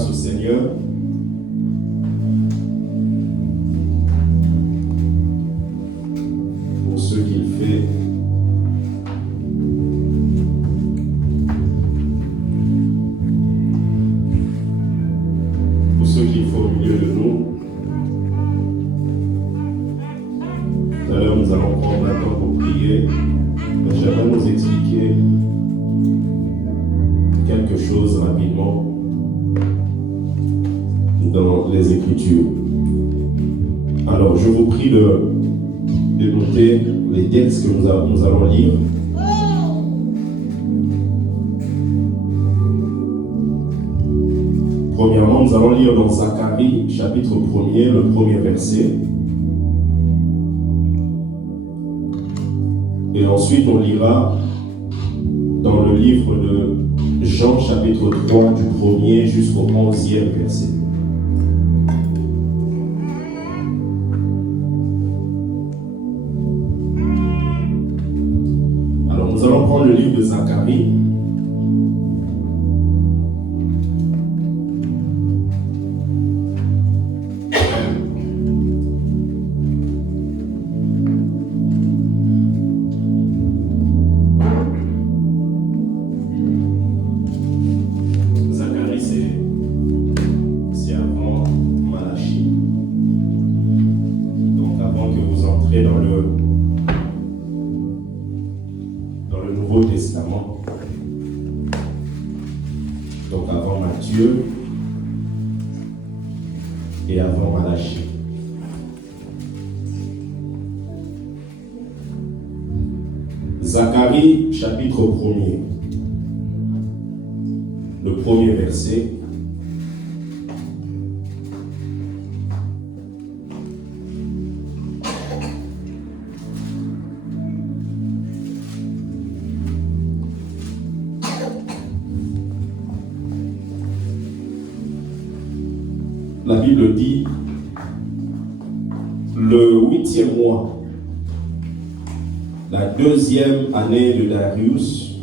grâce au Seigneur. Pour ce qu'il fait. Pour ce qu'il fait au milieu de nous. Tout à l'heure, nous allons prendre un temps pour prier. Mais j'aimerais nous expliquer quelque chose rapidement dans les Écritures. Alors, je vous prie de noter les textes que nous allons lire. Premièrement, nous allons lire dans Zacharie, chapitre 1er, le premier verset. Et ensuite, on lira dans le livre de Jean, chapitre 3, du 1er jusqu'au 11e verset. Alors, nous allons prendre le livre de Zacharie. Dans le Nouveau Testament, donc avant Matthieu et avant Malachie. Zacharie, chapitre 1er, le premier verset. La Bible dit, le 8e mois, la 2e année de Darius,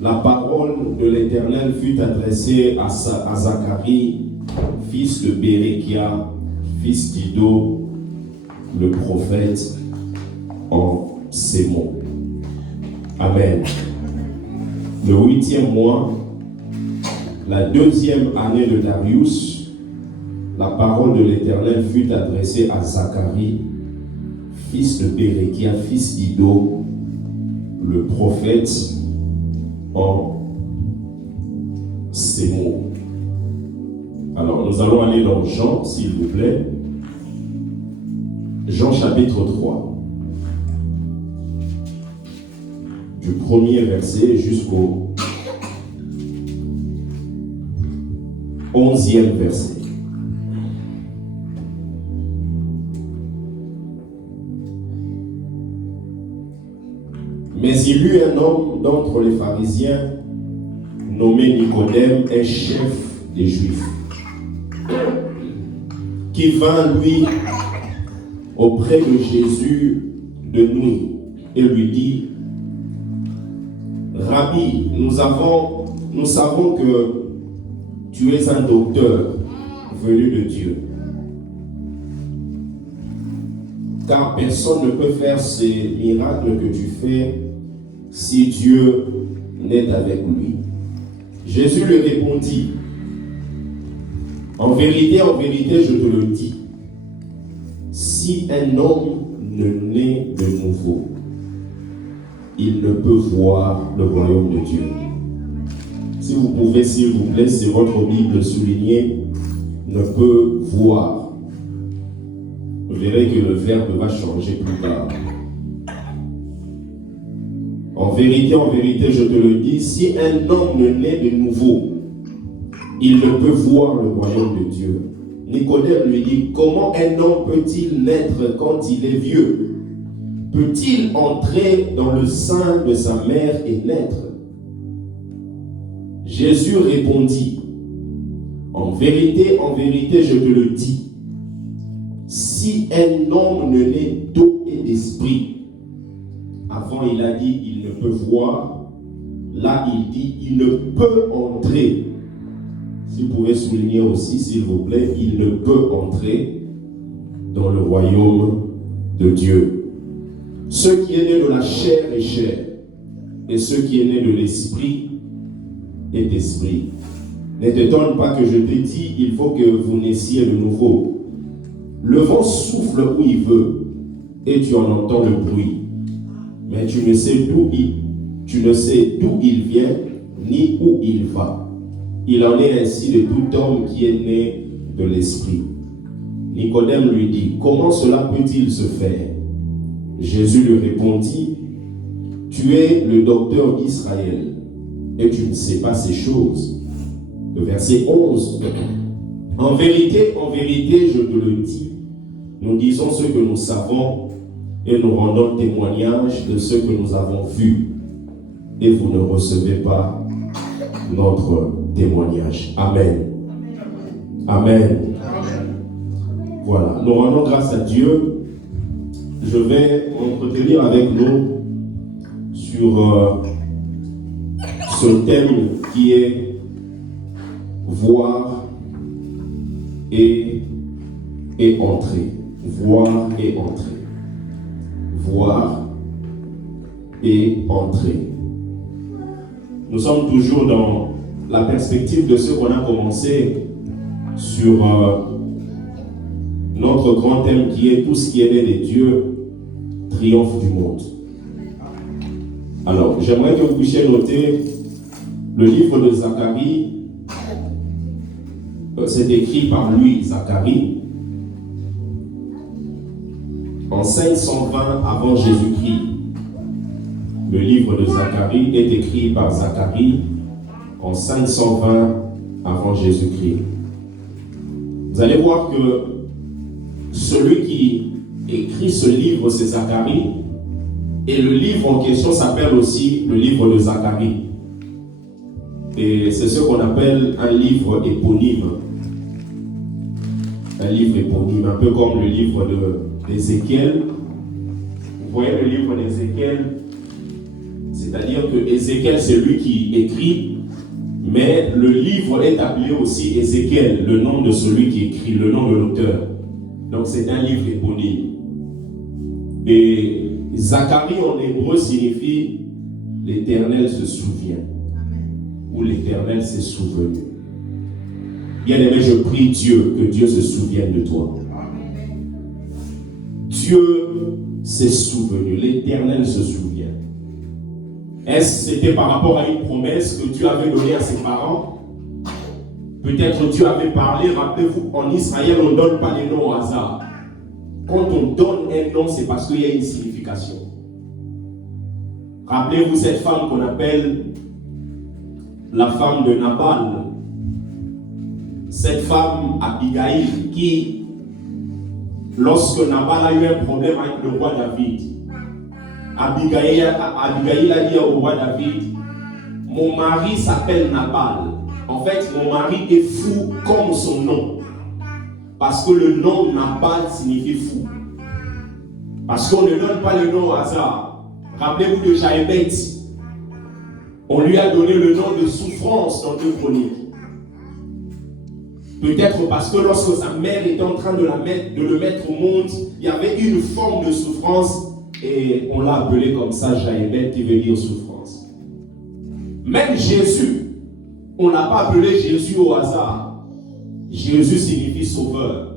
la parole de l'Éternel fut adressée à Zacharie, fils de Béréchia, fils d'Ido, le prophète, en ces mots. Amen. Le 8e mois, la 2e année de Darius, la parole de l'Éternel fut adressée à Zacharie, fils de Béréchia, fils d'Ido, le prophète, en ces mots. Alors, nous allons aller dans Jean, s'il vous plaît. Jean chapitre 3. Du premier verset jusqu'au 11e verset. Mais il eut un homme d'entre les pharisiens, nommé Nicodème, un chef des Juifs, qui vint, lui, auprès de Jésus de nuit, et lui dit, Rabbi, nous savons que tu es un docteur venu de Dieu, car personne ne peut faire ces miracles que tu fais si Dieu n'est avec lui. Jésus lui répondit, en vérité, je te le dis, si un homme ne naît de nouveau, il ne peut voir le royaume de Dieu. Si vous pouvez, s'il vous plaît, c'est votre Bible soulignée, ne peut voir. Vous verrez que le verbe va changer plus tard. En vérité, je te le dis, si un homme ne naît de nouveau, il ne peut voir le royaume de Dieu. Nicodème lui dit, comment un homme peut-il naître quand il est vieux? Peut-il entrer dans le sein de sa mère et naître? Jésus répondit, en vérité, je te le dis, si un homme ne naît d'eau et d'esprit, avant il a dit il ne peut voir, là il dit il ne peut entrer Si vous pouvez souligner aussi, s'il vous plaît, il ne peut entrer dans le royaume de Dieu. Ce qui est né de la chair est chair, et ce qui est né de l'esprit est esprit. Ne t'étonne pas que je te dis, il faut que vous naissiez de nouveau. Le vent souffle où il veut, et tu en entends le bruit. Mais tu ne sais d'où il vient, ni où il va. Il en est ainsi de tout homme qui est né de l'esprit. Nicodème lui dit, comment cela peut-il se faire? Jésus lui répondit, tu es le docteur d'Israël, et tu ne sais pas ces choses. Le verset 11. En vérité, je te le dis, nous disons ce que nous savons, et nous rendons témoignage de ce que nous avons vu, et vous ne recevez pas notre témoignage. Amen. Amen. Voilà, nous rendons grâce à Dieu. Je vais entretenir avec nous sur ce thème qui est voir et entrer. Voir et entrer. Voir et entrer. Nous sommes toujours dans la perspective de ce qu'on a commencé sur notre grand thème qui est tout ce qui est né des dieux triomphe du monde. Alors, j'aimerais que vous puissiez noter le livre de Zacharie. C'est écrit par lui, Zacharie, en 520 avant Jésus-Christ. Le livre de Zacharie est écrit par Zacharie en 520 avant Jésus-Christ. Vous allez voir que celui qui écrit ce livre, c'est Zacharie, et le livre en question s'appelle aussi le livre de Zacharie. Et c'est ce qu'on appelle un livre éponyme. Un livre éponyme, un peu comme le livre d'Ézéchiel. Vous voyez le livre d'Ézéchiel? C'est-à-dire que Ézéchiel, c'est lui qui écrit, mais le livre est appelé aussi Ézéchiel, le nom de celui qui écrit, le nom de l'auteur. Donc c'est un livre éponyme. Et Zacharie en hébreu signifie l'Éternel se souvient. Ou l'Éternel s'est souvenu. Bien aimé, je prie Dieu que Dieu se souvienne de toi. Dieu s'est souvenu, l'Éternel se souvient. Est-ce que c'était par rapport à une promesse que Dieu avait donnée à ses parents? Peut-être Dieu avait parlé, rappelez-vous, en Israël, on ne donne pas les noms au hasard. Quand on donne un nom, c'est parce qu'il y a une signification. Rappelez-vous cette femme qu'on appelle la femme de Nabal. Cette femme, Abigail, qui, lorsque Nabal a eu un problème avec le roi David, Abigail a dit au roi David, mon mari s'appelle Nabal. En fait, mon mari est fou comme son nom. Parce que le nom Nabal signifie fou. Parce qu'on ne donne pas le nom au hasard. Rappelez-vous de Jaébet. On lui a donné le nom de souffrance dans 2 Chroniques. Peut-être parce que lorsque sa mère était en train de le mettre au monde, il y avait une forme de souffrance et on l'a appelé comme ça Jaébet, qui veut dire souffrance. Même Jésus, on n'a pas appelé Jésus au hasard. Jésus signifie sauveur.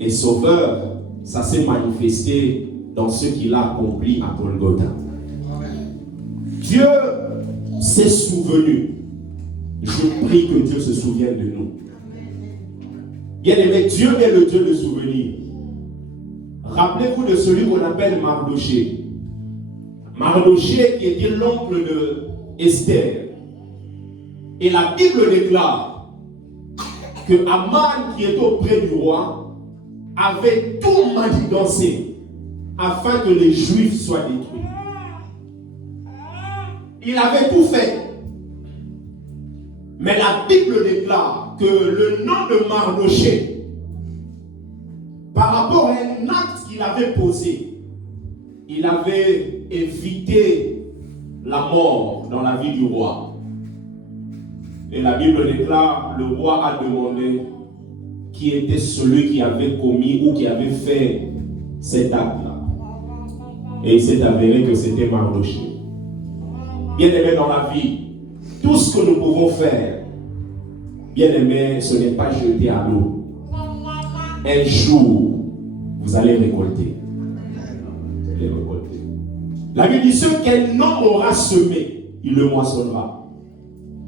Et sauveur, ça s'est manifesté dans ce qu'il a accompli à Golgotha. Dieu s'est souvenu. Je prie que Dieu se souvienne de nous. Bien aimé, Dieu est le Dieu de souvenirs. Rappelez-vous de celui qu'on appelle Mardoché. Mardoché qui était l'oncle de Esther. Et la Bible déclare que Aman qui est auprès du roi avait tout manigancé afin que les Juifs soient détruits. Il avait tout fait. Mais la Bible déclare que le nom de Mardoché, par rapport à un acte qu'il avait posé, il avait évité la mort dans la vie du roi. Et la Bible déclare, le roi a demandé qui était celui qui avait commis ou qui avait fait cet acte-là. Et il s'est avéré que c'était Mardochée. Bien aimé dans la vie, tout ce que nous pouvons faire, bien aimé, ce n'est pas jeter à l'eau. Un jour, vous allez récolter. La Bible dit, ce qu'un homme aura semé, il le moissonnera.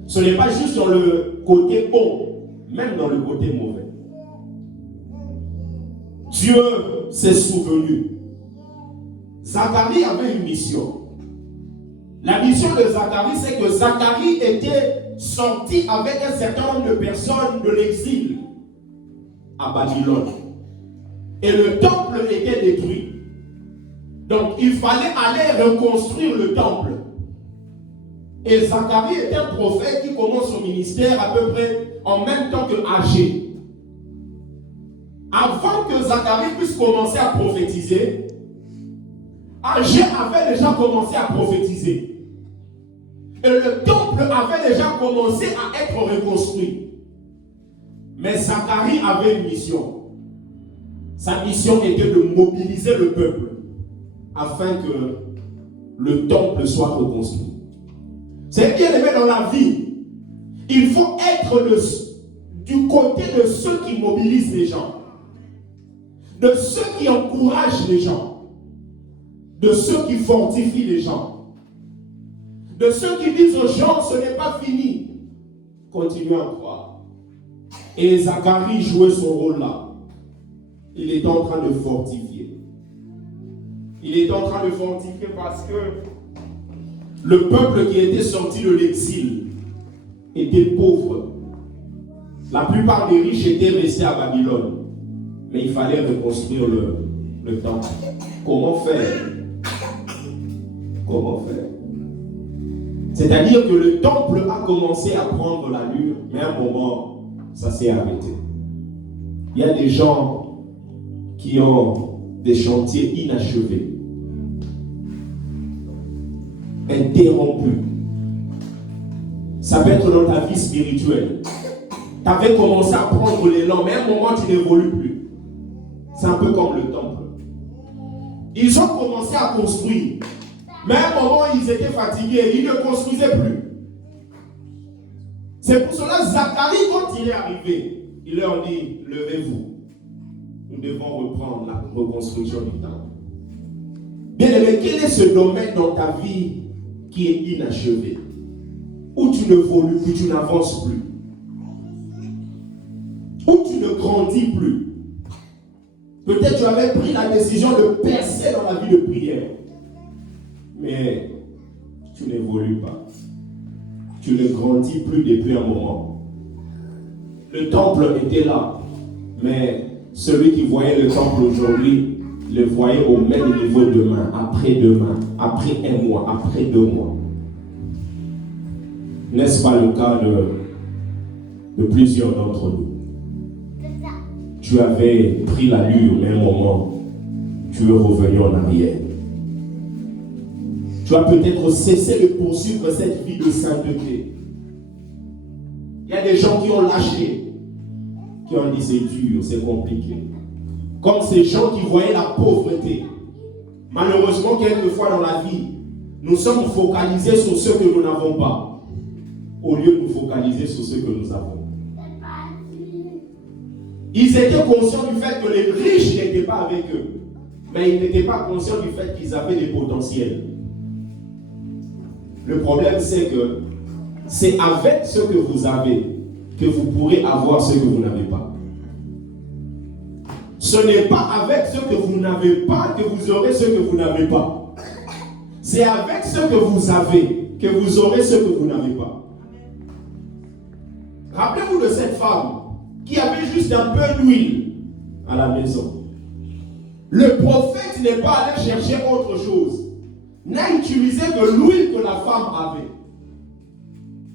Ce n'est pas juste dans le côté bon, même dans le côté mauvais. Dieu s'est souvenu. Zacharie avait une mission. La mission de Zacharie, c'est que Zacharie était sorti avec un certain nombre de personnes de l'exil à Babylone. Et le temple était détruit. Donc il fallait aller reconstruire le temple. Et Zacharie est un prophète qui commence son ministère à peu près en même temps que Agé. Avant que Zacharie puisse commencer à prophétiser, Agé avait déjà commencé à prophétiser. Et le temple avait déjà commencé à être reconstruit. Mais Zacharie avait une mission. Sa mission était de mobiliser le peuple afin que le temple soit reconstruit. C'est bien aimé dans la vie. Il faut être du côté de ceux qui mobilisent les gens, de ceux qui encouragent les gens, de ceux qui fortifient les gens, de ceux qui disent aux gens, ce n'est pas fini. Continuez à croire. Et Zacharie jouait son rôle là. Il est en train de fortifier. Il est en train de fortifier parce que le peuple qui était sorti de l'exil était pauvre. La plupart des riches étaient restés à Babylone. Mais il fallait reconstruire le temple. Comment faire? Comment faire? C'est-à-dire que le temple a commencé à prendre l'allure, mais à un moment, ça s'est arrêté. Il y a des gens qui ont des chantiers inachevés, interrompus. Ça peut être dans ta vie spirituelle. Tu avais commencé à prendre l'élan, mais à un moment, tu n'évolues plus. C'est un peu comme le temple. Ils ont commencé à construire, mais à un moment, ils étaient fatigués, ils ne construisaient plus. C'est pour cela que Zacharie, quand il est arrivé, il leur dit, levez-vous. Nous devons reprendre la reconstruction du temple. Bien aimé, quel est ce domaine dans ta vie qui est inachevé? Où tu ne évolues plus, tu n'avances plus. Où tu ne grandis plus. Peut-être tu avais pris la décision de percer dans la vie de prière. Mais tu n'évolues pas. Tu ne grandis plus depuis un moment. Le temple était là, mais celui qui voyait le temple aujourd'hui le voyait au même niveau demain, après-demain, après un mois, après 2 mois. N'est-ce pas le cas de plusieurs d'entre nous? Tu avais pris l'allure, mais un moment, tu es revenu en arrière. Tu as peut-être cessé de poursuivre cette vie de sainteté. Il y a des gens qui ont lâché, qui ont dit c'est dur, c'est compliqué. Comme ces gens qui voyaient la pauvreté. Malheureusement, quelquefois dans la vie, nous sommes focalisés sur ce que nous n'avons pas, au lieu de nous focaliser sur ce que nous avons. Ils étaient conscients du fait que les riches n'étaient pas avec eux, mais ils n'étaient pas conscients du fait qu'ils avaient des potentiels. Le problème, c'est que c'est avec ce que vous avez que vous pourrez avoir ce que vous n'avez pas. Ce n'est pas avec ce que vous n'avez pas que vous aurez ce que vous n'avez pas. C'est avec ce que vous avez que vous aurez ce que vous n'avez pas. Rappelez-vous de cette femme qui avait juste un peu d'huile à la maison. Le prophète n'est pas allé chercher autre chose. N'a utilisé que l'huile que la femme avait.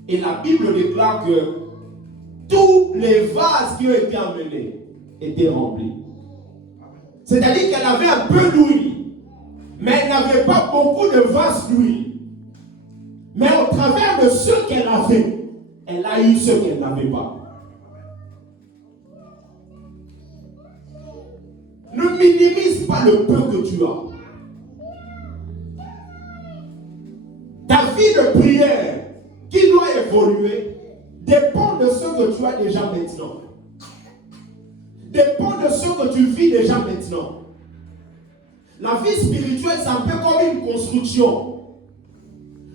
Et la Bible déclare que tous les vases qui ont été amenés étaient remplis. C'est-à-dire qu'elle avait un peu d'huile, mais elle n'avait pas beaucoup de vases d'huile. Mais au travers de ce qu'elle avait, elle elle a eu ce qu'elle n'avait pas. Ne minimise pas le peu que tu as. Ta vie de prière qui doit évoluer dépend de ce que tu as déjà maintenant. Dépend de ce que tu vis déjà maintenant. La vie spirituelle, c'est un peu comme une construction.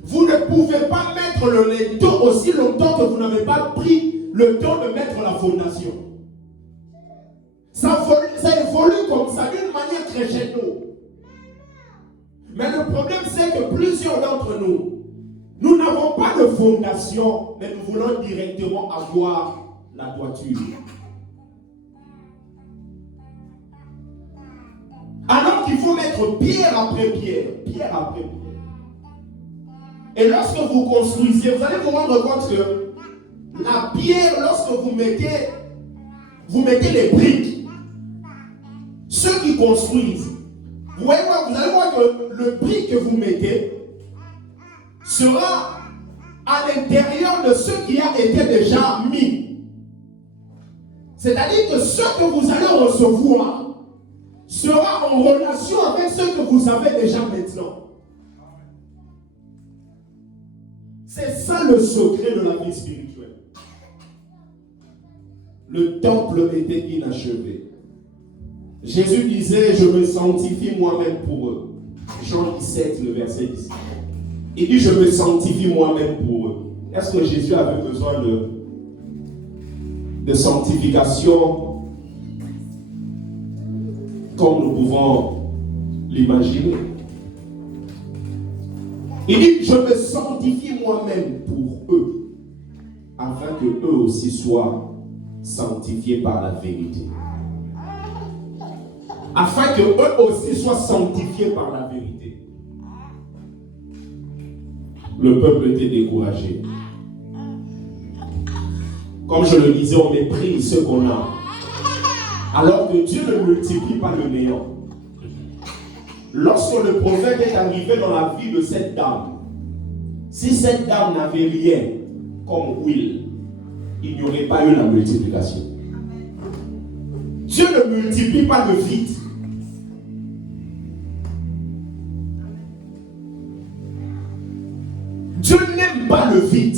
Vous ne pouvez pas mettre le linteau aussi longtemps que vous n'avez pas pris le temps de mettre la fondation. Ça évolue comme ça, d'une manière crescendo. Mais le problème, c'est que plusieurs d'entre nous, nous n'avons pas de fondation, mais nous voulons directement avoir la toiture. Alors qu'il faut mettre pierre après pierre, pierre après pierre. Et lorsque vous construisez, vous allez vous rendre compte que la pierre, lorsque vous mettez les briques, ceux qui construisent, vous allez voir que le brique que vous mettez sera à l'intérieur de ce qui a été déjà mis. C'est-à-dire que ce que vous allez recevoir sera en relation avec ce que vous avez déjà maintenant. C'est ça le secret de la vie spirituelle. Le temple était inachevé. Jésus disait, je me sanctifie moi-même pour eux. Jean 17, le verset 10. Il dit, je me sanctifie moi-même pour eux. Est-ce que Jésus avait besoin de sanctification comme nous pouvons l'imaginer? Il dit, je me sanctifie moi-même pour eux, afin que eux aussi soient sanctifiés par la vérité. Afin que eux aussi soient sanctifiés par la vérité. Le peuple était découragé. Comme je le disais, on méprise ce qu'on a. Alors que Dieu ne multiplie pas le néant. Lorsque le prophète est arrivé dans la vie de cette dame, si cette dame n'avait rien comme huile, il n'y aurait pas eu la multiplication. Dieu ne multiplie pas le vide. Dieu n'aime pas le vide.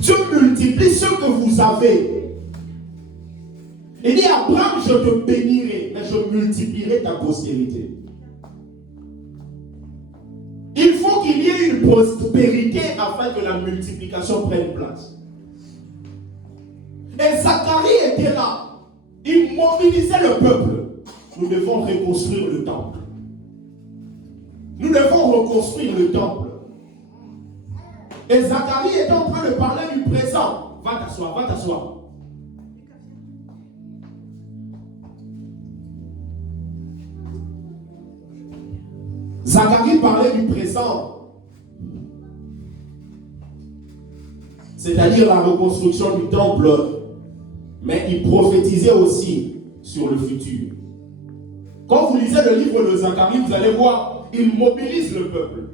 Dieu multiplie ce que vous avez. Il dit, Abraham, je te bénirai, mais je multiplierai ta postérité. Il faut qu'il y ait une prospérité afin que la multiplication prenne place. Et Zacharie était là. Il mobilisait le peuple. Nous devons reconstruire le temple. Nous devons reconstruire le temple. Et Zacharie est en train de parler du présent. Va t'asseoir, va t'asseoir. Zacharie parlait du présent, c'est-à-dire la reconstruction du temple, mais il prophétisait aussi sur le futur. Quand vous lisez le livre de Zacharie, vous allez voir, il mobilise le peuple.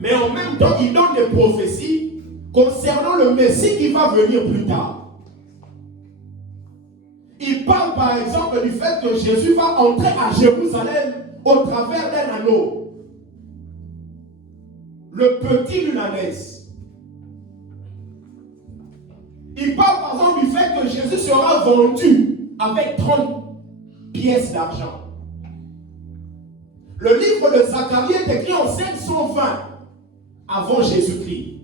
Mais en même temps, il donne des prophéties concernant le Messie qui va venir plus tard. Il parle par exemple du fait que Jésus va entrer à Jérusalem au travers d'un anneau. Le petit lunanès. Il parle par exemple du fait que Jésus sera vendu avec 30 pièces d'argent. Le livre de Zacharie est écrit en 520 avant Jésus-Christ.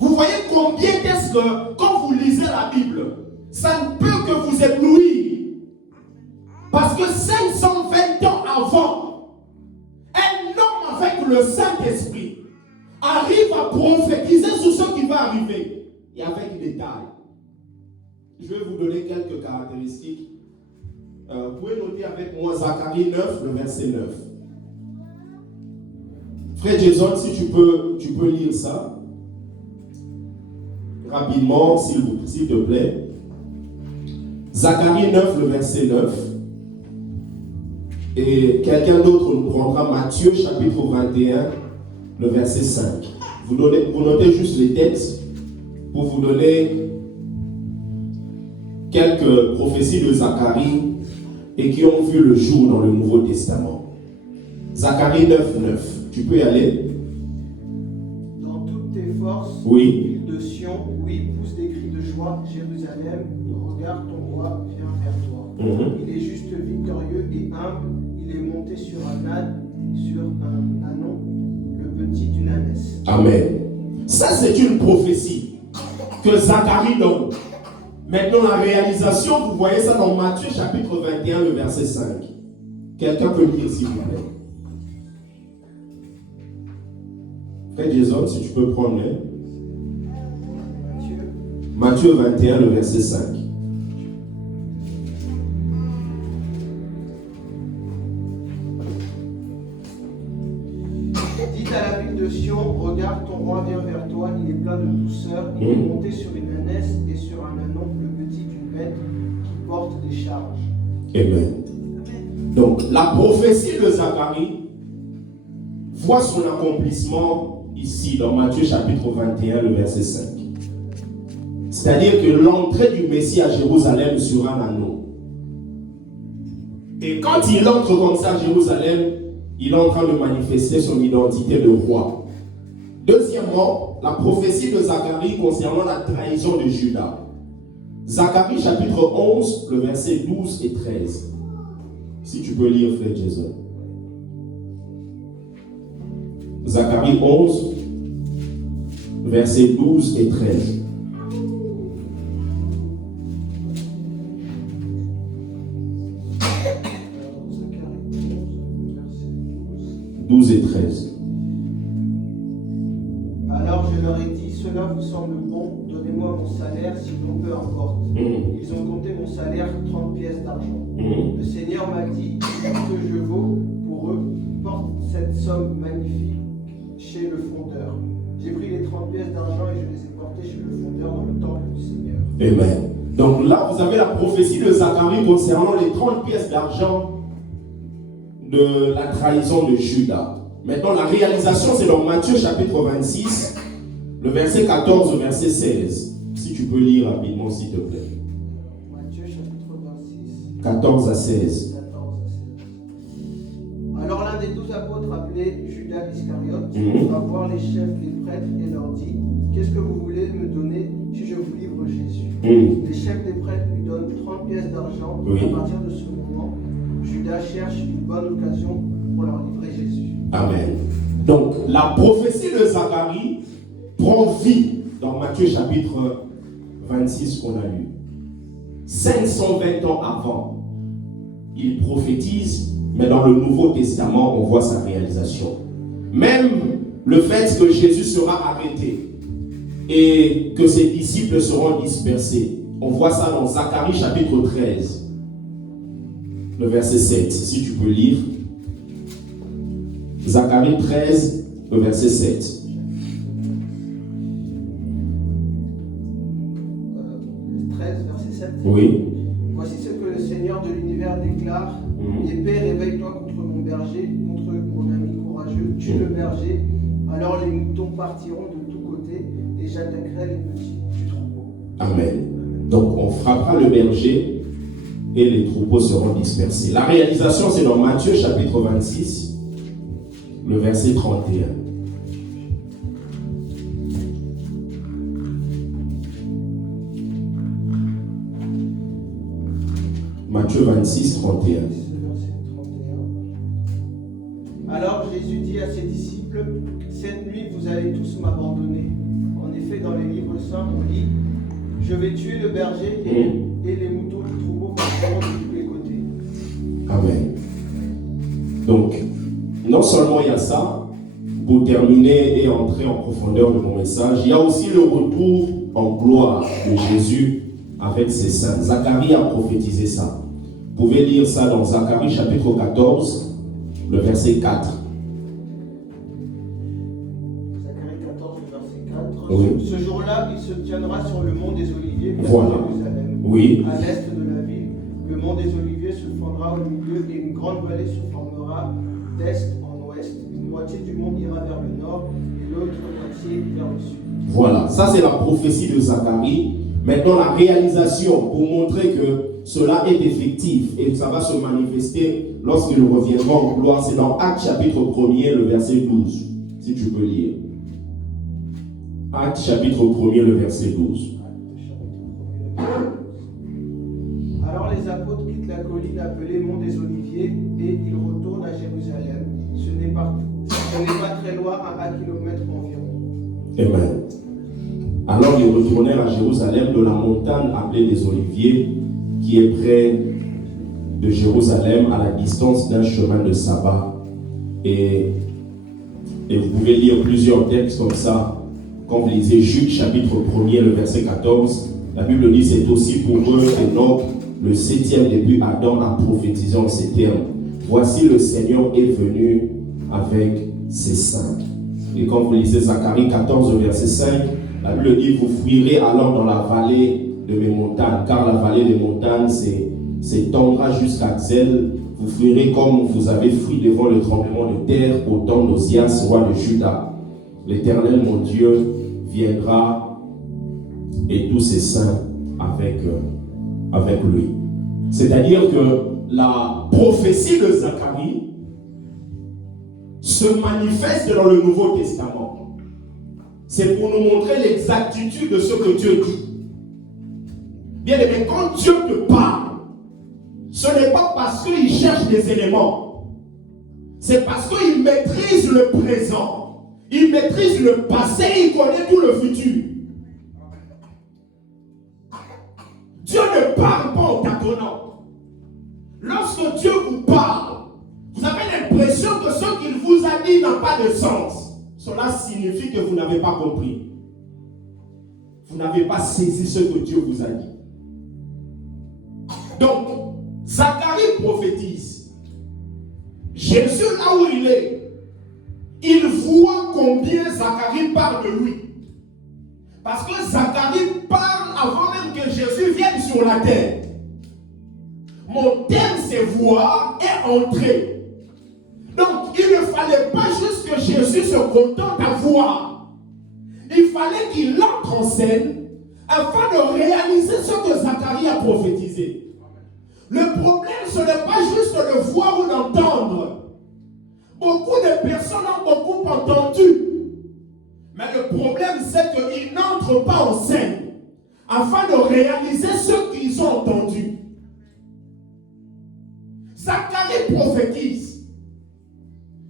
Vous voyez combien est-ce que, quand vous lisez la Bible, ça ne peut que vous éblouir. Parce que 520 ans avant, un homme avec le Saint-Esprit arrive à prophétiser sur ce qui va arriver. Et avec détail. Je vais vous donner quelques caractéristiques. Vous pouvez noter avec moi Zacharie 9, le verset 9. Frère Jason, si tu peux lire ça rapidement, s'il te plaît. Zacharie 9, le verset 9. Et quelqu'un d'autre nous prendra Matthieu chapitre 21, le verset 5. Vous notez juste les textes pour vous donner quelques prophéties de Zacharie et qui ont vu le jour dans le Nouveau Testament. Zacharie 9:9. Tu peux y aller? Dans toutes tes forces, Oui. ville de Sion, oui, pousse des cris de joie, Jérusalem, regarde ton roi vient vers toi. Il est juste victorieux et humble, il est monté sur un âne, sur un anon, le petit d'une ânesse. Amen. Ça, c'est une prophétie que Zacharie donne. Maintenant, la réalisation, vous voyez ça dans Matthieu chapitre 21, le verset 5. Quelqu'un peut lire, s'il vous plaît. Frère Jason, si tu peux prendre. Matthieu 21, le verset 5. Dites à la ville de Sion, regarde ton roi vient vers toi, il est plein de douceur, il est monté sur une ânesse et sur un anon, le petit d'une bête qui porte des charges. Amen. Donc, la prophétie de Zacharie voit son accomplissement ici dans Matthieu chapitre 21, le verset 5. C'est-à-dire que l'entrée du Messie à Jérusalem sur un anneau. Et quand il entre comme ça à Jérusalem, il est en train de manifester son identité de roi. Deuxièmement, la prophétie de Zacharie concernant la trahison de Judas. Zacharie chapitre 11, le verset 12 et 13. Si tu peux lire, frère Jason. Zacharie 11, versets 12 et 13. Zacharie 11, verset 12 et 13. Alors je leur ai dit, cela vous semble bon, donnez-moi mon salaire, sinon peu importe. Ils ont compté mon salaire 30 pièces d'argent. Le Seigneur m'a dit, ce que je vaux pour eux, porte cette somme magnifique chez le fondeur. J'ai pris les 30 pièces d'argent et je les ai portées chez le fondeur dans le temple du Seigneur. Amen. Donc là, vous avez la prophétie de Zacharie concernant les 30 pièces d'argent de la trahison de Judas. Maintenant, la réalisation, c'est dans Matthieu chapitre 26, le verset 14 au verset 16. Si tu peux lire rapidement, s'il te plaît. Matthieu chapitre 26. 14 à 16. 14 à 16. Alors l'un des 12 apôtres, appelé Judas Iscariote, va voir les chefs des prêtres et leur dit, qu'est-ce que vous voulez me donner si je vous livre Jésus? Les chefs des prêtres lui donnent 30 pièces d'argent. À partir de ce moment, Judas cherche une bonne occasion pour leur livrer Jésus. Amen. Donc, la prophétie de Zacharie prend vie dans Matthieu chapitre 26 qu'on a lu. 520 ans avant, il prophétise, mais dans le Nouveau Testament, on voit sa réalisation. Même le fait que Jésus sera arrêté et que ses disciples seront dispersés, on voit ça dans Zacharie chapitre 13, le verset 7. Si tu peux lire. Zacharie 13, le verset 7. 13, verset 7. Oui. Voici ce que le Seigneur de l'univers déclare. Épée, réveille-toi contre mon berger, contre mon ami courageux. Tue le berger, alors les moutons partiront de tous côtés et j'attaquerai les petits du troupeau. Amen. Donc on frappera le berger et les troupeaux seront dispersés. La réalisation, c'est dans Matthieu chapitre 26, le verset 31. Matthieu 26, 31. Alors Jésus dit à ses disciples, cette nuit vous allez tous m'abandonner. En effet, dans les livres saints, on lit, je vais tuer le berger et les moutons du troupeau partiront de tous les côtés. Amen. Donc, non seulement il y a ça, pour terminer et entrer en profondeur de mon message, il y a aussi le retour en gloire de Jésus avec ses saints. Zacharie a prophétisé ça. Vous pouvez lire ça dans Zacharie chapitre 14, le verset 4. Zacharie 14, verset 4. Oui. Ce jour-là, il se tiendra sur le mont des Oliviers, vers Voilà. Jérusalem. Oui. À l'est de la ville, le mont des Oliviers se fendra au milieu et une grande vallée se formera d'est en ouest. Une moitié du mont ira vers le nord l'autre moitié vers le sud. Voilà, ça c'est la prophétie de Zacharie. Maintenant, la réalisation pour montrer que cela est effectif et ça va se manifester lorsqu'il reviendra en gloire. C'est dans Actes chapitre 1er, le verset 12. Si tu peux lire. Actes chapitre 1er, le verset 12. Alors les apôtres quittent la colline appelée Mont des Oliviers et ils retournent à Jérusalem. Ce n'est pas très loin, à 1 km environ. Amen. Alors ils retournèrent à Jérusalem de la montagne appelée des Oliviers, qui est près de Jérusalem, à la distance d'un chemin de sabbat. Et vous pouvez lire plusieurs textes comme ça. Quand vous lisez Jude chapitre 1er, le verset 14, la Bible dit c'est aussi pour eux Enoch, le 7e depuis Adam, a prophétisé en ces termes. Voici le Seigneur est venu avec ses saints. Et quand vous lisez Zacharie 14, verset 5, la Bible dit vous fuirez alors dans la vallée de mes montagnes, car la vallée des montagnes s'étendra jusqu'à Zel. Vous fuirez comme vous avez fui devant le tremblement de terre au temps d'Osias, roi de Juda. L'Éternel, mon Dieu, viendra et tous ses saints avec lui. C'est-à-dire que la prophétie de Zacharie se manifeste dans le Nouveau Testament. C'est pour nous montrer l'exactitude de ce que Dieu dit. Bien aimé, quand Dieu te parle, ce n'est pas parce qu'il cherche des éléments. C'est parce qu'il maîtrise le présent. Il maîtrise le passé, il connaît tout le futur. Dieu ne parle pas en tâtonnant. Lorsque Dieu vous parle, vous avez l'impression que ce qu'il vous a dit n'a pas de sens. Cela signifie que vous n'avez pas compris. Vous n'avez pas saisi ce que Dieu vous a dit. Donc, Zacharie prophétise. Jésus, là où il est, il voit combien Zacharie parle de lui. Parce que Zacharie parle avant même que Jésus vienne sur la terre. Mon terme, c'est voir et entrer. Donc, il ne fallait pas juste que Jésus se contente à voir. Il fallait qu'il entre en scène afin de réaliser ce que Zacharie a prophétisé. Le problème, ce n'est pas juste de voir ou d'entendre. Beaucoup de personnes ont beaucoup entendu. Mais le problème, c'est qu'ils n'entrent pas en scène afin de réaliser ce qu'ils ont entendu. Zacharie prophétise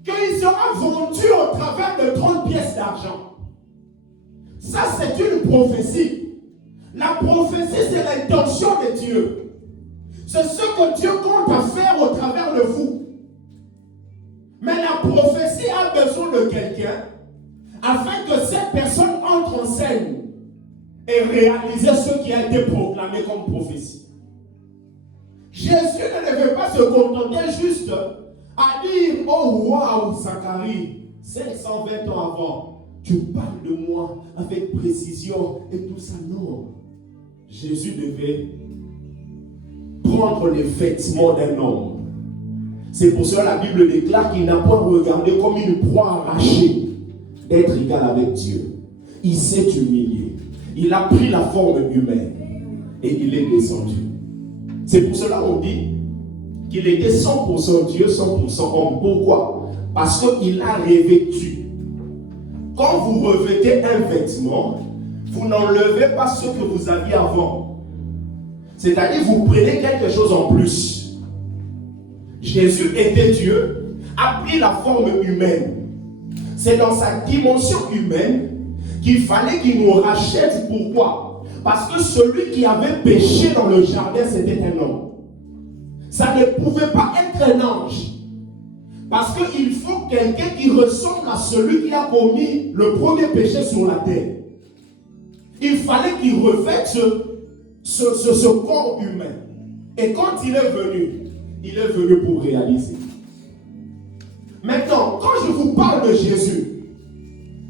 qu'il sera vendu au travers de 30 pièces d'argent. Ça, c'est une prophétie. La prophétie, c'est l'intention de Dieu. C'est ce que Dieu compte à faire au travers de vous. Mais la prophétie a besoin de quelqu'un afin que cette personne entre en scène et réalise ce qui a été proclamé comme prophétie. Jésus ne devait pas se contenter juste à dire « Oh waouh, Zacharie, 520 ans avant, tu parles de moi avec précision et tout ça. » Non. Jésus devait prendre les vêtements d'un homme. C'est pour cela la Bible déclare qu'il n'a pas regardé comme une proie arrachée d'être égal avec Dieu. Il s'est humilié. Il a pris la forme humaine et il est descendu. C'est pour cela qu'on dit qu'il était 100% Dieu, 100% homme. Pourquoi? Parce qu'il a revêtu. Quand vous revêtez un vêtement, vous n'enlevez pas ce que vous aviez avant. C'est-à-dire vous prenez quelque chose en plus. Jésus était Dieu, a pris la forme humaine. C'est dans sa dimension humaine qu'il fallait qu'il nous rachète. Pourquoi? Parce que celui qui avait péché dans le jardin, c'était un homme. Ça ne pouvait pas être un ange. Parce qu'il faut quelqu'un qui ressemble à celui qui a commis le premier péché sur la terre. Il fallait qu'il revête ce corps humain. Et quand il est venu pour réaliser. Maintenant, quand je vous parle de Jésus,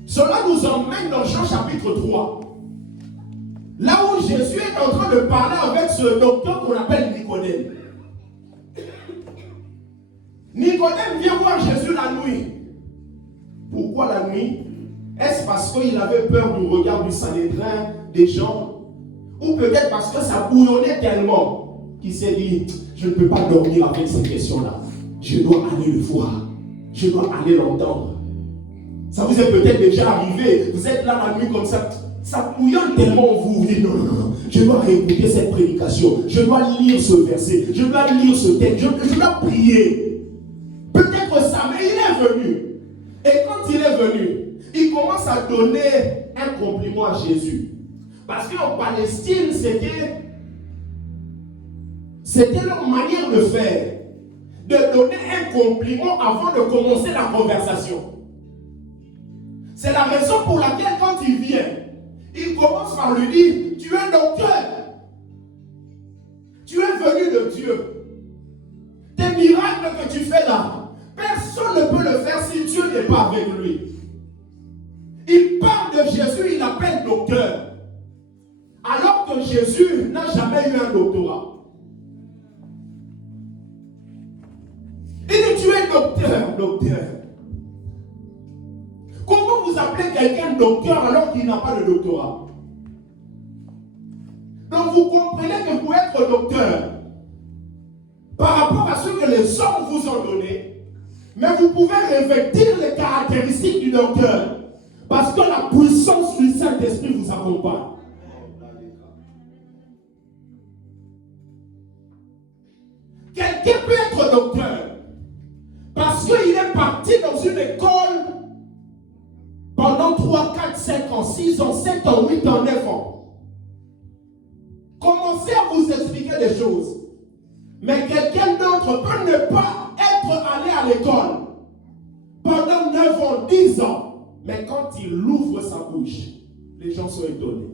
cela nous emmène dans Jean chapitre 3. Là où Jésus est en train de parler avec ce docteur qu'on appelle Nicodème. Nicodème vient voir Jésus la nuit. Pourquoi la nuit? Est-ce parce qu'il avait peur du regard du Sanhédrin, des gens? Ou peut-être parce que ça bouillonnait tellement qu'il s'est dit, je ne peux pas dormir avec cette question-là. Je dois aller le voir. Je dois aller l'entendre. Ça vous est peut-être déjà arrivé. Vous êtes là la nuit comme ça. Ça bouillonne tellement en vous. Vous dites, non, je dois réécouter cette prédication. Je dois lire ce verset. Je dois lire ce texte. Je dois prier. Peut-être ça, mais il est venu. Et quand il est venu, il commence à donner un compliment à Jésus. Parce qu'en Palestine, c'était leur manière de faire. De donner un compliment avant de commencer la conversation. C'est la raison pour laquelle quand il vient, il commence par lui dire, tu es docteur. Tu es venu de Dieu. Tes miracles que tu fais là, personne ne peut le faire si Dieu n'est pas avec lui. Il parle de Jésus, il l'appelle docteur. Alors que Jésus n'a jamais eu un doctorat. Il dit, tu es docteur. Comment vous appelez quelqu'un docteur alors qu'il n'a pas de doctorat? Donc vous comprenez que pour être docteur, par rapport à ce que les hommes vous ont donné, mais vous pouvez revêtir les caractéristiques du docteur, parce que la puissance du Saint-Esprit vous accompagne. Quelqu'un peut être docteur parce qu'il est parti dans une école pendant 3, 4, 5 ans, 6 ans, 7 ans, 8 ans, 9 ans. Commencez à vous expliquer des choses. Mais quelqu'un d'autre peut ne pas être allé à l'école pendant 9 ans, 10 ans. Mais quand il ouvre sa bouche, les gens sont étonnés.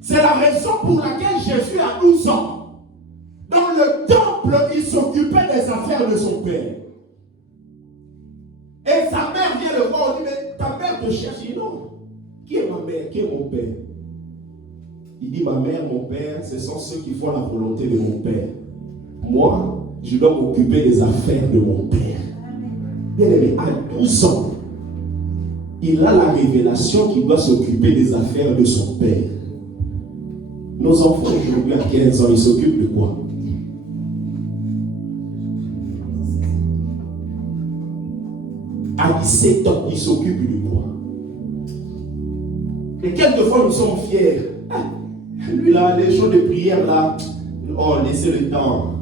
C'est la raison pour laquelle Jésus a 12 ans. Dans le temple, il s'occupait des affaires de son père. Et sa mère vient le voir, on dit, mais ta mère te cherche. Il dit, non. Qui est ma mère? Qui est mon père? Il dit, ma mère, mon père, ce sont ceux qui font la volonté de mon père. Moi, je dois m'occuper des affaires de mon père. Bien aimé, à 12 ans, il a la révélation qu'il doit s'occuper des affaires de son père. Nos enfants aujourd'hui à 15 ans, ils s'occupent de quoi? À 17 ans, ils s'occupent de quoi? Et quelquefois, nous sommes fiers. Lui là, les jours de prière là, oh, laissez le temps.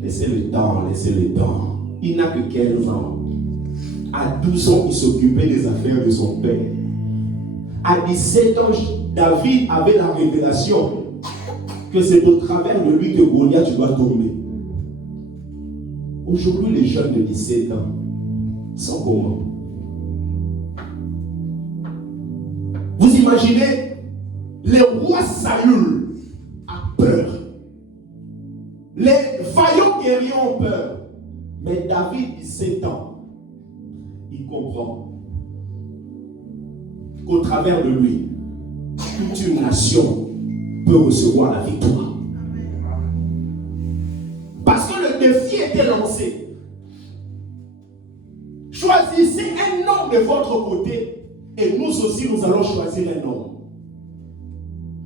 Laissez le temps, laissez le temps. Il n'a que 15 ans. À 12 ans, il s'occupait des affaires de son père. À 17 ans, David avait la révélation que c'est au travers de lui que Goliath doit tomber. Aujourd'hui, les jeunes de 17 ans sont comment? Vous imaginez, les rois Saül a peur. Les vaillants guerriers ont peur. Mais David, 17 ans, il comprend qu'au travers de lui, toute une nation peut recevoir la victoire. Parce que le défi était lancé. Choisissez un homme de votre côté et nous aussi nous allons choisir un homme.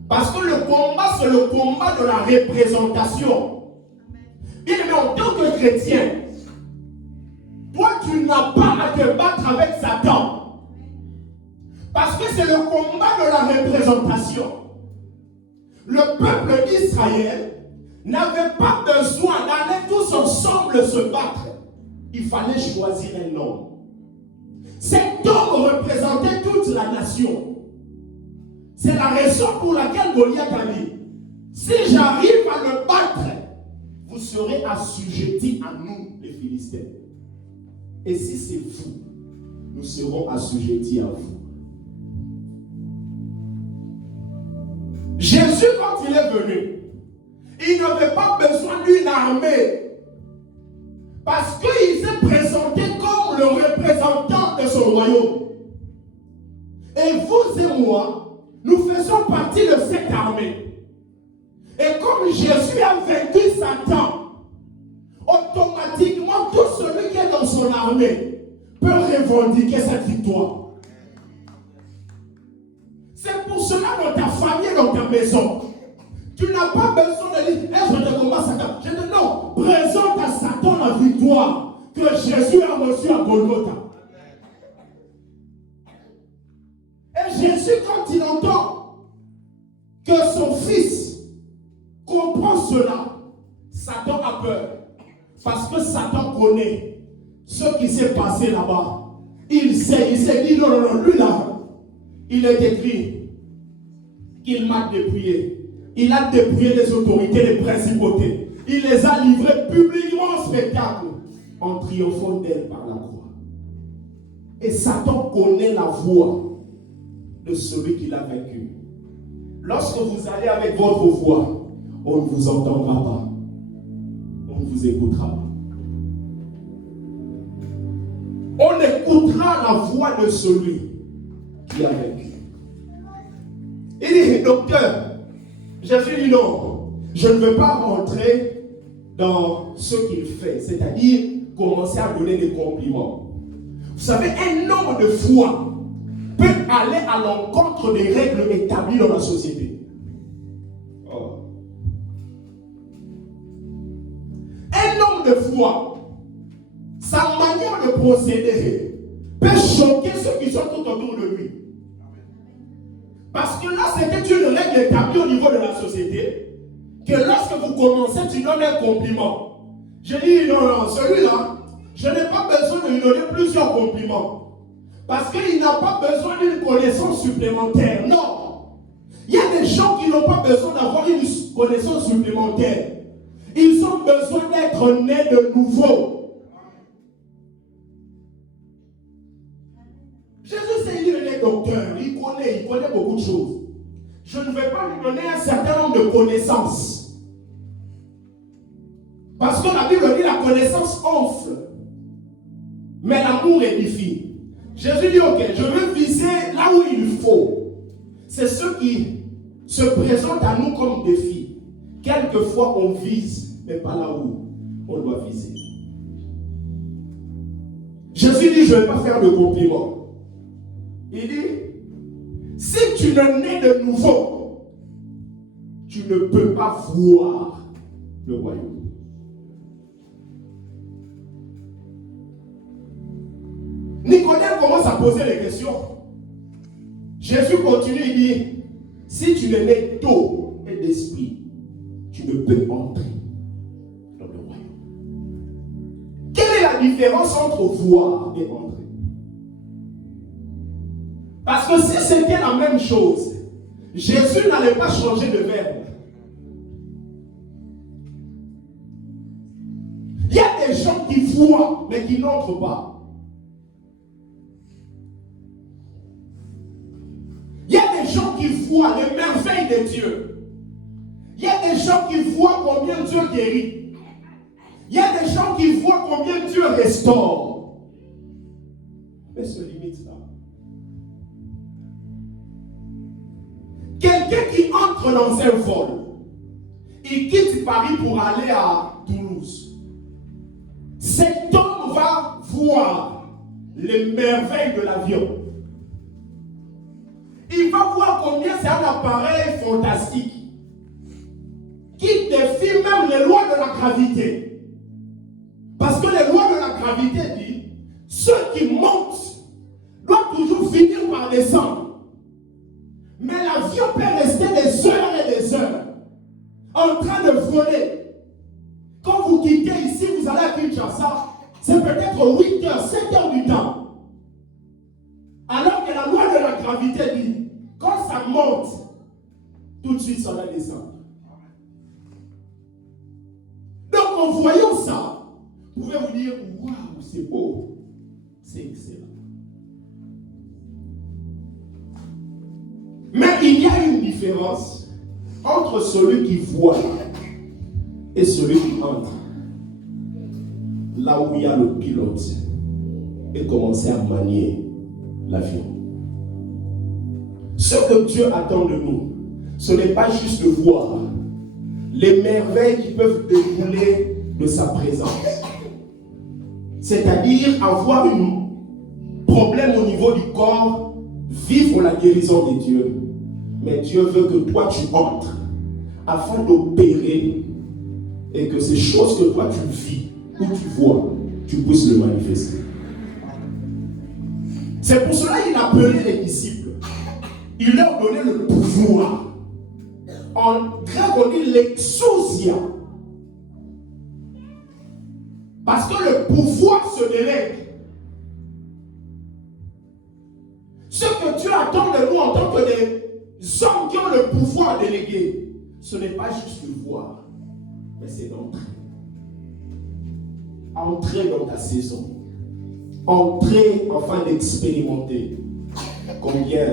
Parce que le combat, c'est le combat de la représentation. Bien aimé, en tant que chrétien, toi tu n'as pas à te battre avec Satan. Parce que c'est le combat de la représentation. Le peuple d'Israël n'avait pas besoin d'aller tous ensemble se battre. Il fallait choisir un homme. Cet homme représentait toute la nation. C'est la raison pour laquelle Goliath a dit, si j'arrive à le battre, vous serez assujettis à nous, les Philistins. Et si c'est vous, nous serons assujettis à vous. Jésus, quand il est venu, il n'avait pas besoin d'une armée. Parce qu'il s'est présenté comme le représentant de son royaume. Et vous et moi, nous faisons partie de cette armée. Et comme Jésus a vaincu Satan, automatiquement tout celui qui est dans son armée peut revendiquer cette victoire. C'est pour cela dans ta famille, dans ta maison, tu n'as pas besoin de dire, je te commence à faire. Je te dis non, présente à Satan la victoire que Jésus a reçue à Golgotha. Et Jésus, quand il entend que son fils comprend cela, Satan a peur. Parce que Satan connaît ce qui s'est passé là-bas. Il s'est dit, non, lui là, il est écrit qu'il m'a dépouillé. Il a dépouillé les autorités, les principautés. Il les a livrées publiquement en spectacle en triomphant d'elles par la croix. Et Satan connaît la voix de celui qui l'a vaincu. Lorsque vous allez avec votre voix, on ne vous entendra pas. On ne vous écoutera pas. On écoutera la voix de celui qui a vaincu. Il dit, docteur, Jésus dit non, je ne veux pas rentrer dans ce qu'il fait, c'est-à-dire commencer à donner des compliments. Vous savez, un homme de foi peut aller à l'encontre des règles établies dans la société. Oh. Un homme de foi, sa manière de procéder peut choquer ceux qui sont tout autour de lui. Parce que là, c'était une règle établie au niveau de la société, que lorsque vous commencez, tu donnes un compliment. Je dis, non, celui-là, je n'ai pas besoin de lui donner plusieurs compliments. Parce qu'il n'a pas besoin d'une connaissance supplémentaire. Non. Il y a des gens qui n'ont pas besoin d'avoir une connaissance supplémentaire. Ils ont besoin d'être nés de nouveau. Jésus, c'est lui le docteur. Il connaît beaucoup de choses. Je ne vais pas lui donner un certain nombre de connaissances. Parce que la Bible dit la connaissance enfle. Mais l'amour édifie. Jésus dit, ok, je veux viser là où il faut. C'est ce qui se présente à nous comme défi. Quelquefois, on vise, mais pas là où on doit viser. Jésus dit, je ne vais pas faire de compliments. Il dit, si tu ne nais de nouveau, tu ne peux pas voir le royaume. Nicodème commence à poser les questions. Jésus continue, il dit, si tu ne nais d'eau et d'esprit, tu ne peux entrer dans le royaume. Quelle est la différence entre voir et entrer? Parce que si c'était la même chose, Jésus n'allait pas changer de verbe. Il y a des gens qui voient, mais qui n'entrent pas. Il y a des gens qui voient les merveilles de Dieu. Il y a des gens qui voient combien Dieu guérit. Il y a des gens qui voient combien Dieu restaure. Mais se limite là. Quelqu'un qui entre dans un vol, il quitte Paris pour aller à Toulouse. Cet homme va voir les merveilles de l'avion. Il va voir combien c'est un appareil fantastique qui défie même les lois de la gravité. Parce que les lois de la gravité disent ceux qui montent doivent toujours finir par descendre. Mais l'avion peut rester des heures et des heures en train de voler. Quand vous quittez ici, vous allez à Kinshasa, c'est peut-être 8 heures, 7 heures du temps. Alors que la loi de la gravité dit, quand ça monte, tout de suite ça va descendre. Donc en voyant ça, vous pouvez vous dire, waouh, c'est beau, c'est excellent. Mais il y a une différence entre celui qui voit et celui qui entre. Là où il y a le pilote et commencer à manier l'avion. Ce que Dieu attend de nous, ce n'est pas juste de voir les merveilles qui peuvent découler de sa présence. C'est-à-dire avoir une problème au niveau du corps, vivre la guérison de Dieu. Mais Dieu veut que toi tu entres afin d'opérer et que ces choses que toi tu vis ou tu vois, tu puisses le manifester. C'est pour cela qu'il a appelé les disciples. Il leur donnait le pouvoir. En grec, on dit l'exousia. Parce que le pouvoir se délègue. Ce que Dieu attend de nous en tant que des hommes qui ont le pouvoir délégué, ce n'est pas juste de voir, mais c'est d'entrer. Entrer dans ta saison. Entrer afin d'expérimenter combien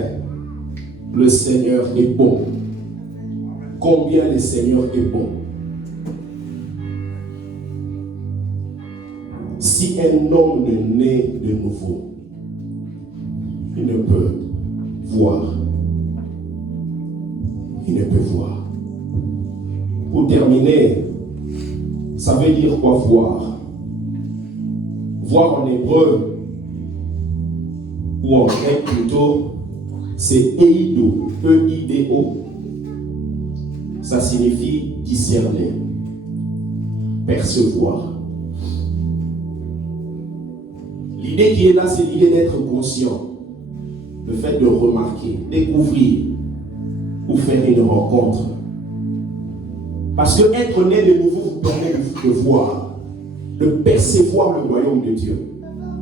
le Seigneur est bon. Combien le Seigneur est bon. Si un homme ne naît de nouveau, il ne peut voir. Il ne peut voir. Pour terminer, ça veut dire quoi voir? Voir en hébreu, ou en grec plutôt, c'est eido, E-I-D-O. Ça signifie discerner, percevoir. L'idée qui est là, c'est l'idée d'être conscient. Le fait de remarquer, découvrir ou faire une rencontre. Parce que être né de nouveau vous permet de voir, de percevoir le royaume de Dieu,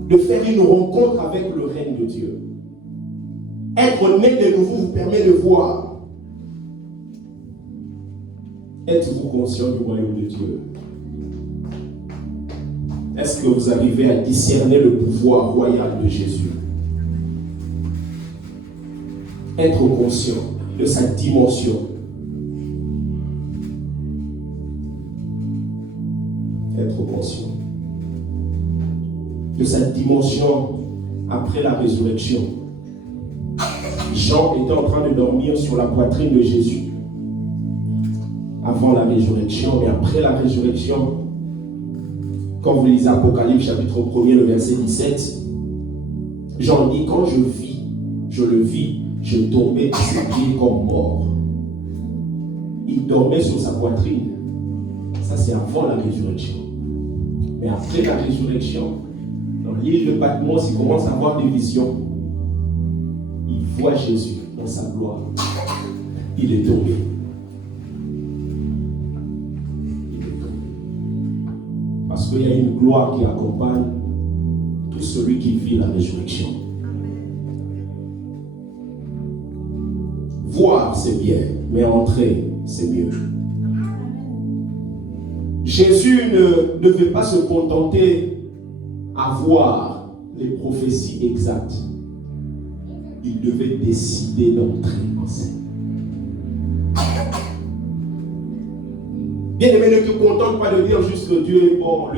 de faire une rencontre avec le règne de Dieu. Être né de nouveau vous permet de voir. Êtes-vous conscient du royaume de Dieu? Est-ce que vous arrivez à discerner le pouvoir royal de Jésus? Être conscient de sa dimension. Être conscient de sa dimension après la résurrection. Jean était en train de dormir sur la poitrine de Jésus avant la résurrection, et après la résurrection, quand vous lisez Apocalypse chapitre 1er, le verset 17, Jean dit, quand je le vis, je tombais à ses pieds comme mort. Il dormait sur sa poitrine. Ça, c'est avant la résurrection. Mais après la résurrection, dans l'île de Patmos, il commence à avoir des visions. Il voit Jésus dans sa gloire. Il est tombé. Parce qu'il y a une gloire qui accompagne tout celui qui vit la résurrection. Voir, c'est bien, mais entrer, c'est mieux. Jésus ne devait pas se contenter à voir les prophéties exactes. Il devait décider d'entrer en scène. Bien aimé, ne te contente pas de dire juste que Dieu est bon.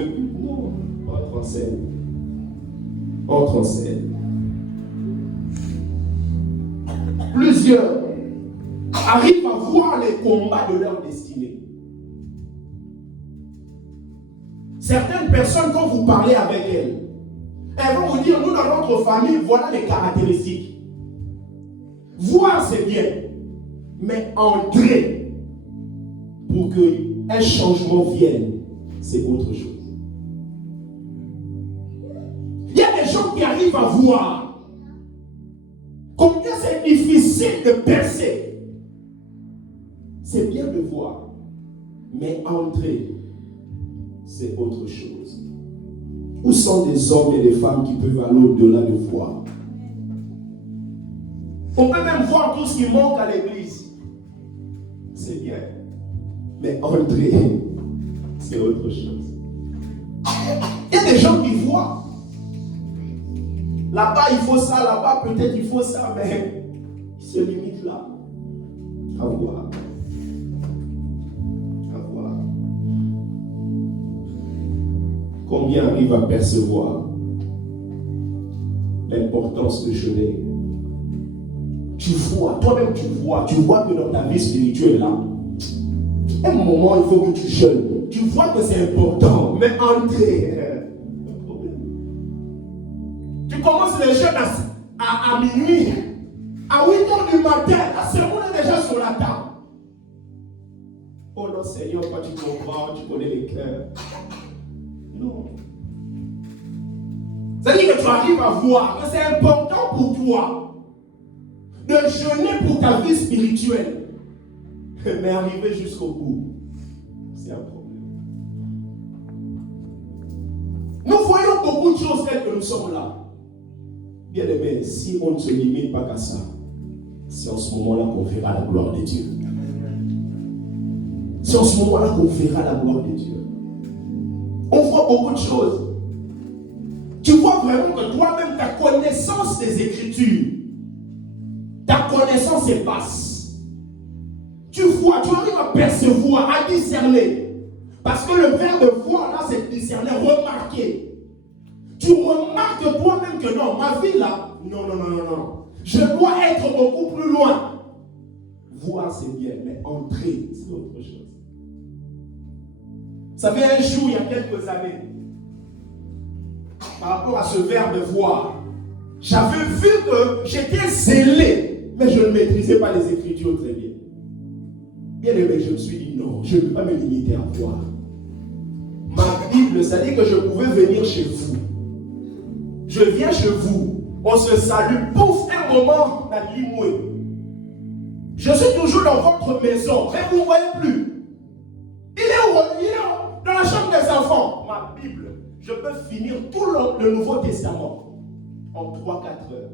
Non, entre en scène. Entre en scène. Plusieurs arrivent à voir les combats de leur destinée. Certaines personnes, quand vous parlez avec elles, elles vont vous dire, nous dans notre famille, voilà les caractéristiques. Voir, c'est bien. Mais entrer pour qu'un changement vienne, c'est autre chose. Il y a des gens qui arrivent à voir combien c'est difficile de percer. C'est bien de voir, mais entrer, c'est autre chose. Où sont des hommes et des femmes qui peuvent aller au-delà de voir? On peut même voir tout ce qui manque à l'église. C'est bien. Mais entrer, c'est autre chose. Il y a des gens qui voient. Là-bas, il faut ça. Là-bas, peut-être il faut ça. Mais ils se limitent là. À voir. À voir. Combien arrivent à percevoir l'importance de jeûner? Tu vois, toi-même tu vois que dans ta vie spirituelle là, à un moment il faut que tu jeûnes. Tu vois que c'est important, mais entrer, un problème. Tu commences les jeûnes à minuit, à 8 heures du matin, la sermon est déjà sur la table. Oh non, Seigneur, quand tu comprends, tu connais les cœurs. Non. C'est-à-dire que tu arrives à voir que c'est important pour toi de jeûner pour ta vie spirituelle. Mais arriver jusqu'au bout, c'est un problème. Nous voyons beaucoup de choses telles que nous sommes là. Bien aimé, si on ne se limite pas qu'à ça, c'est en ce moment-là qu'on verra la gloire de Dieu. C'est en ce moment-là qu'on verra la gloire de Dieu. On voit beaucoup de choses. Tu vois vraiment que toi-même, ta connaissance des Écritures, ta connaissance est basse. Tu vois, tu arrives à percevoir, à discerner. Parce que le verbe de voir là, c'est discerner, remarquer. Tu remarques toi-même que non, ma vie là, non. Je dois être beaucoup plus loin. Voir, c'est bien, mais entrer, c'est autre chose. Vous savez, un jour, il y a quelques années, par rapport à ce verbe de voir, j'avais vu que j'étais zélé, mais je ne maîtrisais pas les Écritures très bien. Bien aimé, je me suis dit non, je ne peux pas me limiter à voir. Ma Bible, ça dit que je pouvais venir chez vous. Je viens chez vous, on se salue, pouf, un moment, la limouée. Je suis toujours dans votre maison, mais vous ne voyez plus. Il est où? Il est dans la chambre des enfants. Ma Bible, je peux finir tout le Nouveau Testament en 3-4 heures.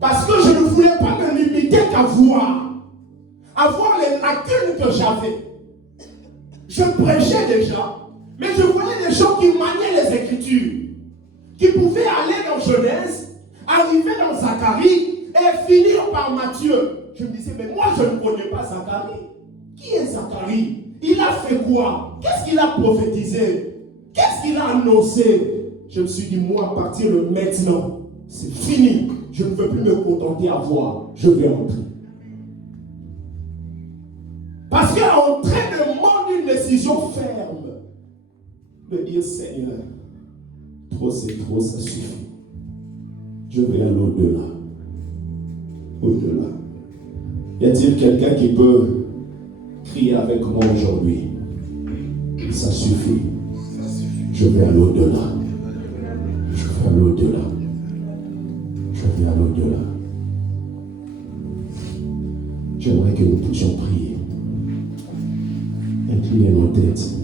Parce que je ne voulais pas me limiter qu'à voir les lacunes que j'avais. Je prêchais déjà, mais je voyais des gens qui maniaient les Écritures, qui pouvaient aller dans Genèse, arriver dans Zacharie et finir par Matthieu. Je me disais, mais moi je ne connais pas Zacharie. Qui est Zacharie? Il a fait quoi? Qu'est-ce qu'il a prophétisé? Qu'est-ce qu'il a annoncé? Je me suis dit, moi, à partir de maintenant, c'est fini. Je ne veux plus me contenter à voir. Je vais entrer. Parce qu'entrer demande une décision ferme. De dire, Seigneur, trop c'est trop, ça suffit. Je vais aller au-delà. Au-delà. Y a-t-il quelqu'un qui peut crier avec moi aujourd'hui? Ça suffit. Je vais aller au-delà. Je vais aller au-delà. Je vais aller au-delà. J'aimerais que nous puissions prier. Inclinez nos têtes.